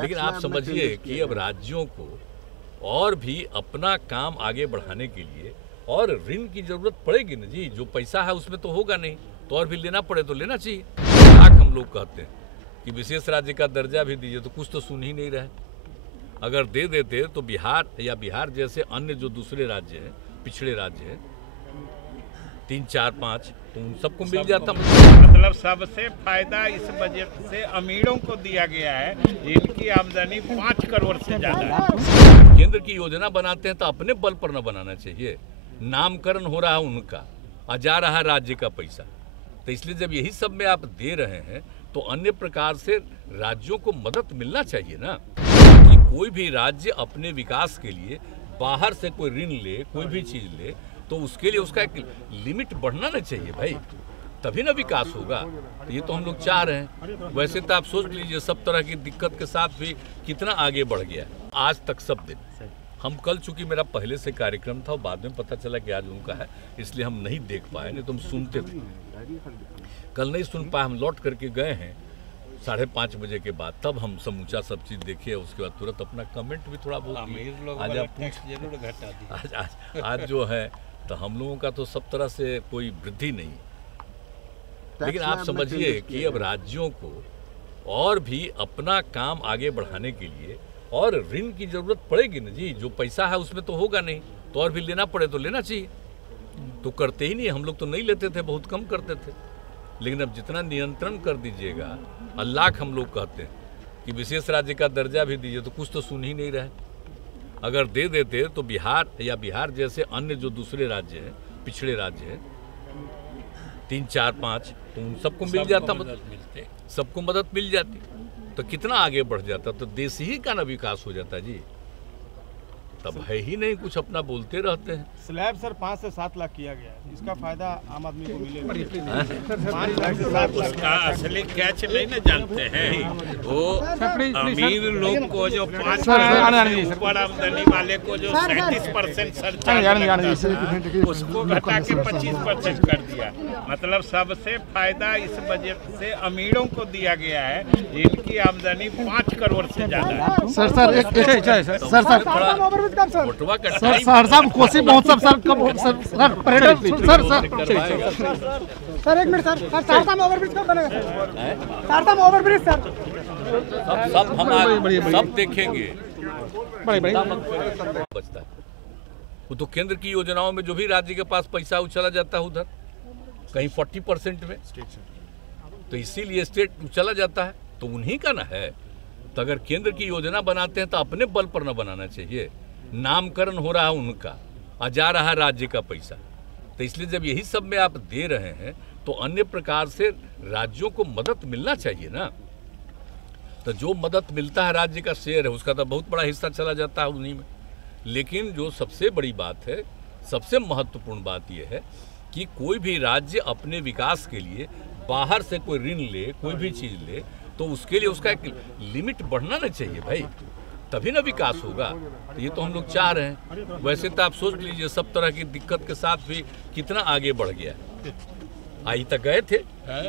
लेकिन आप समझिए कि अब राज्यों को और भी अपना काम आगे बढ़ाने के लिए और ऋण की जरूरत पड़ेगी ना जी। जो पैसा है उसमें तो होगा नहीं, तो और भी लेना पड़े तो लेना चाहिए। लाख हम लोग कहते हैं कि विशेष राज्य का दर्जा भी दीजिए, तो कुछ तो सुन ही नहीं रहे। अगर दे देते तो बिहार या बिहार जैसे अन्य जो दूसरे राज्य हैं, पिछड़े राज्य हैं 3, 4, 5, तो उन सबको मिल जाता। मतलब सबसे फायदा इस बजट से अमीरों को दिया गया है, इनकी आमदनी 5 करोड़ से ज्यादा है। केंद्र की योजना बनाते हैं तो अपने बल पर न बनाना चाहिए। नामकरण हो रहा है उनका और जा रहा है राज्य का पैसा, तो इसलिए जब यही सब में आप दे रहे हैं तो अन्य प्रकार से राज्यों को मदद मिलना चाहिए ना। कि कोई भी राज्य अपने विकास के लिए बाहर से कोई ऋण ले, कोई भी चीज ले, तो उसके लिए उसका एक लिमिट बढ़ना ना चाहिए भाई, तभी ना विकास होगा। तो ये तो हम लोग चाह रहे हैं। वैसे तो आप सोच लीजिए सब तरह की दिक्कत के साथ भी कितना आगे बढ़ गया है आज तक सब दिन। हम कल, चूंकि मेरा पहले से कार्यक्रम था और बाद में पता चला कि आज उनका है, इसलिए हम नहीं देख पाए, नहीं तो हम सुनते थे। कल नहीं सुन पाए, हम लौट करके गए हैं 5:30 बजे के बाद, तब हम समूचा सब चीज़ देखे। उसके बाद तुरंत अपना कमेंट भी थोड़ा बहुत आज जो है तो हम लोगों का तो सब तरह से कोई वृद्धि नहीं। लेकिन आप समझिए कि अब राज्यों को और भी अपना काम आगे बढ़ाने के लिए और ऋण की जरूरत पड़ेगी ना जी। जो पैसा है उसमें तो होगा नहीं, तो और भी लेना पड़े तो लेना चाहिए। तो करते ही नहीं, हम लोग तो नहीं लेते थे, बहुत कम करते थे। लेकिन अब जितना नियंत्रण कर दीजिएगा, लाख हम लोग कहते हैं कि विशेष राज्य का दर्जा भी दीजिए, तो कुछ तो सुन ही नहीं रहे। अगर दे देते तो बिहार या बिहार जैसे अन्य जो दूसरे राज्य हैं, पिछड़े राज्य हैं 3, 4, 5, तो उन सबको मिल जाता, सबको मदद मिल जाती, तो कितना आगे बढ़ जाता, तो देश ही का ना विकास हो जाता जी। तब है ही नहीं, कुछ अपना बोलते रहते हैं। स्लैब सर 5 से 7 लाख किया गया है, इसका फायदा आम आदमी को मिलेगा। 5 लाख से 7 लाख का असली कैच नहीं ना जानते हैं। वो अमीर लोग को जो 5 लाख से ऊपर आमदनी वाले को जो 37% सरचार्ज उसको घटा के 25% कर दिया। मतलब सबसे फायदा इस बजट से अमीरों को दिया गया है, इनकी आमदनी 5 करोड़ से ज्यादा है। सहरसा में कोसी महोत्सव सर कब सर पर्यटन सर 1 मिनट सर सहरसा में ओवरब्रिज कब बनेगा सर? सहरसा में ओवरब्रिज सर सब हम सब देखेंगे। बचता है वो तो केंद्र की योजनाओं में जो भी राज्य के पास पैसा वो चला जाता है उधर, कहीं 40% में, तो इसीलिए स्टेट चला जाता है, तो उन्हीं का ना है। तो अगर केंद्र की योजना बनाते हैं तो अपने बल पर न बनाना चाहिए। नामकरण हो रहा है उनका और जा रहा है राज्य का पैसा, तो इसलिए जब यही सब में आप दे रहे हैं तो अन्य प्रकार से राज्यों को मदद मिलना चाहिए ना। तो जो मदद मिलता है राज्य का शेयर है उसका तो बहुत बड़ा हिस्सा चला जाता है उन्हीं में। लेकिन जो सबसे बड़ी बात है, सबसे महत्वपूर्ण बात यह है कि कोई भी राज्य अपने विकास के लिए बाहर से कोई ऋण ले, कोई भी चीज़ ले, तो उसके लिए उसका एक लिमिट बढ़ना ना चाहिए भाई, तभी ना विकास होगा। तो ये तो हम लोग चाह रहे हैं। वैसे तो आप सोच लीजिए सब तरह की दिक्कत के साथ भी कितना आगे बढ़ गया है। आई तक गए थे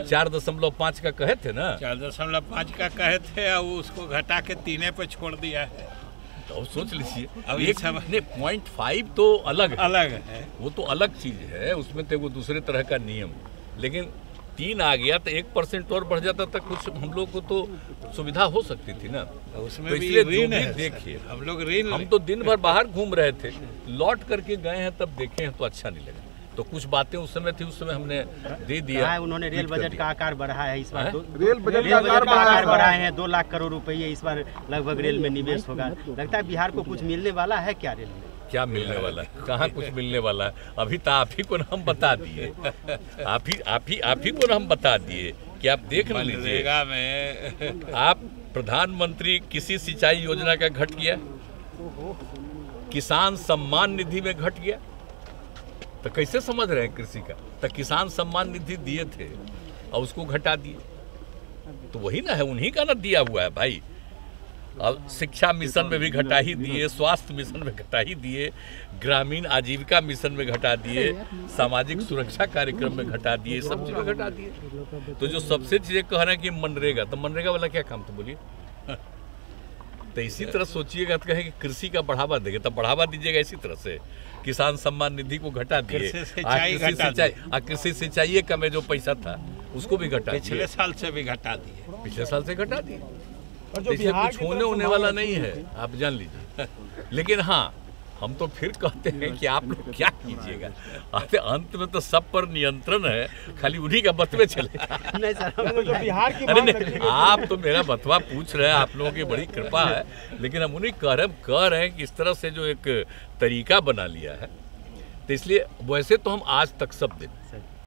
4.5 का कहे थे ना, 4.5 का कहे थे, और उसको घटा के 3 पे छोड़ दिया है। तो सोच लीजिए, अब एक 0.5 तो अलग है, वो तो अलग चीज है, उसमें तो वो दूसरे तरह का नियम। लेकिन 3 आ गया तो 1% और बढ़ जाता तक कुछ हम लोग को तो सुविधा हो सकती थी ना। उसमें तो भी ऋण है। देखिए हम लोग ऋण, हम तो दिन भर बाहर घूम रहे थे, लौट करके गए हैं तब देखे हैं तो अच्छा नहीं लगा। तो कुछ बातें उस समय थी, उस समय हमने दे दिया। उन्होंने रेल बजट का आकार बढ़ाया है इस बार, रेल बजट का आकार बढ़ाए हैं। 2 लाख करोड़ रुपये इस बार लगभग रेल में निवेश होगा। लगता है बिहार को कुछ मिलने वाला है क्या रेल में? क्या मिलने वाला है? कहाँ कुछ मिलने वाला है? अभी तो आप ही को ना हम बता दिए, आप ही को ना हम बता दिए कि आप देख लीजिए। आप प्रधानमंत्री कृषि सिंचाई योजना का घट गया, किसान सम्मान निधि में घट गया, तो कैसे समझ रहे हैं कृषि का? तो किसान सम्मान निधि दिए थे और उसको घटा दिए, तो वही ना है, उन्हीं का ना दिया हुआ है भाई। अब शिक्षा मिशन में भी घटा ही दिए, स्वास्थ्य मिशन में घटा ही दिए, ग्रामीण आजीविका मिशन में घटा दिए, सामाजिक सुरक्षा कार्यक्रम में घटा दिए, सब चीज़ में घटा दिए। तो जो सबसे चीज़ें कह रहे हैं कि मनरेगा, तो मनरेगा वाला क्या काम था बोलिए? तो इसी तरह सोचिएगा तो कहें कि कृषि का बढ़ावा देंगे, तब बढ़ावा दीजिएगा इसी तरह से। किसान सम्मान निधि को घटा दिए, कृषि सिंचाई का में जो पैसा था उसको भी घटा दिए, पिछले साल से भी घटा दिए, पिछले साल से घटा दिए। जो इसलिए कुछ होने वाला नहीं है, आप जान लीजिए। लेकिन हाँ, हम तो फिर कहते हैं कि आप लोग क्या कीजिएगा, अंत में तो सब पर नियंत्रण है, खाली उन्हीं का बतवे चले। नहीं सर, जो बिहार की अरे मांग नहीं, आप तो मेरा बतवा पूछ रहे हैं, आप लोगों की बड़ी कृपा है, लेकिन हम उन्हीं कह रहे हैं कि इस तरह से जो एक तरीका बना लिया है, तो इसलिए वैसे तो हम आज तक सब दिन